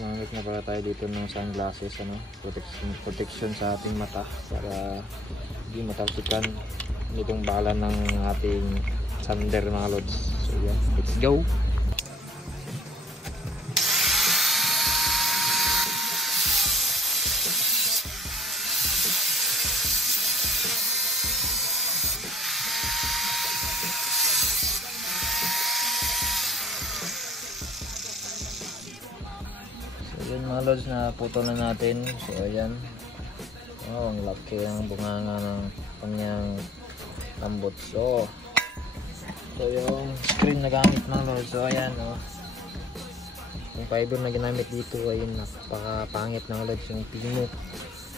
Gumamit na pala tayo dito ng sunglasses, protection sa ating mata para hindi matalsikan itong bala ng ating sander mga lods. So yan, let's go. Yun mga lods, na putol na natin. So ayan, ang laki ang bunganga ng kanyang lambot. So yung screen na gamit mga lods, so ayan yung fiber na ginamit dito ay napakapangit mga lods. Yung pino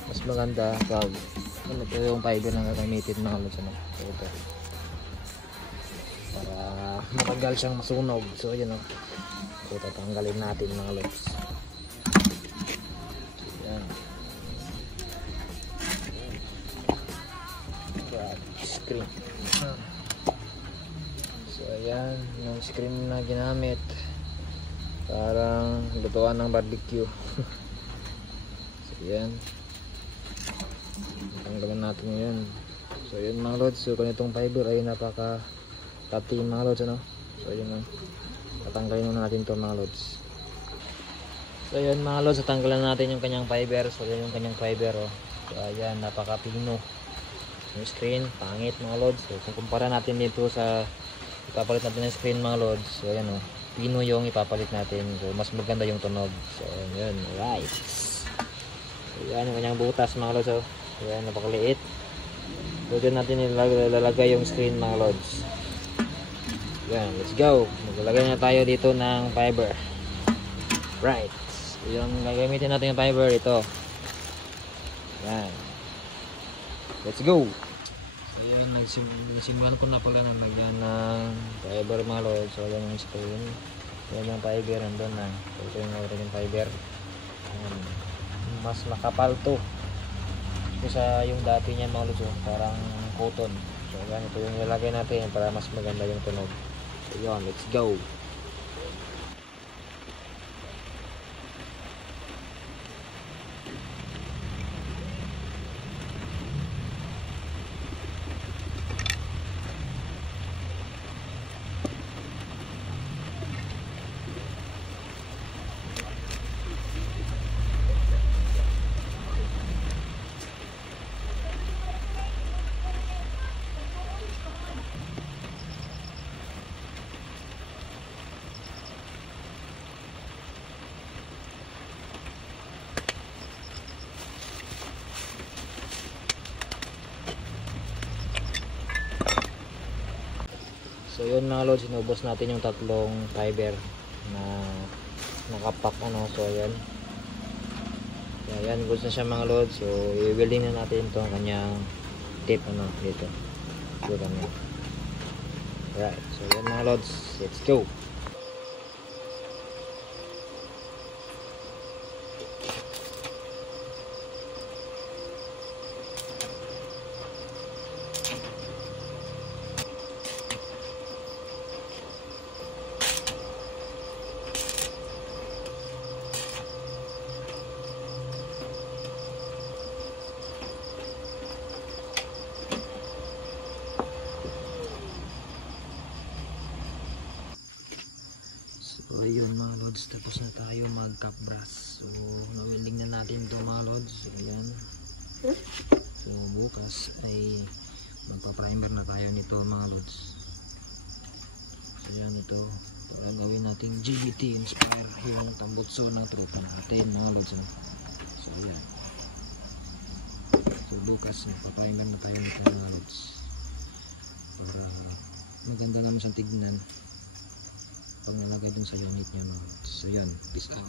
mas maganda pag ito yung fiber na gagamitin mga lods. So ito para matagal siyang masunog. So ayan so tatanggalin natin mga lods. Screen. So ayan yung screen na ginamit, parang lutuan ng barbecue. So ayan, tanggalan natin yun. So yun mga lods, so kung itong fiber ay napaka tati mga lods so yun tatanggalin muna natin to mga lods. So yun mga lods, tatanggalan natin yung kanyang fiber. So yun yung kanyang fiber so ayan, napaka pino yung screen, pangit mga lods. So kung kumpara natin dito sa ipapalit natin ng screen mga lods, so ayan pino yung ipapalit natin, so mas maganda yung tunog. So yun, right. So yan yung kanyang butas mga lods. So yan, napakaliit. So dyan natin ilalagay yung screen mga lods. Yan, let's go. Maglalagay na tayo dito ng fiber. Right, so yung gagamitin natin yung fiber ito. Yan, let's go. So yan, nagsimulan ko na pala na lagyan ng fiber mga lods. So yan yung screen, yan yung fiber nandun na. So ito yung yung fiber. Mas makapal to sa yung dati niya mga lods, parang cotton. So yan, ito yung nilagay natin para mas maganda yung tunog. So yan, let's go. So yun mga lods, sinubos natin yung tatlong fiber na nakapak so ayan. Ayan, goods na siya mga lods. So i-welding na natin itong kanyang tip dito. So kanya. Right, so yun mga lods, let's go. So ayun mga lods, tapos na tayo mag cap brass. So na-welding na natin ito mga lods. So ayan, so bukas ay magpa-primer na tayo nito mga lods. So yan, ito para gawin nating GBT inspire yung tambutso ng tropa natin mga lods. So yan, so bukas magpa-primer na tayo nito mga lods para maganda naman siyang tignan pag nalagay dun sa unit nyo. So yan, peace out.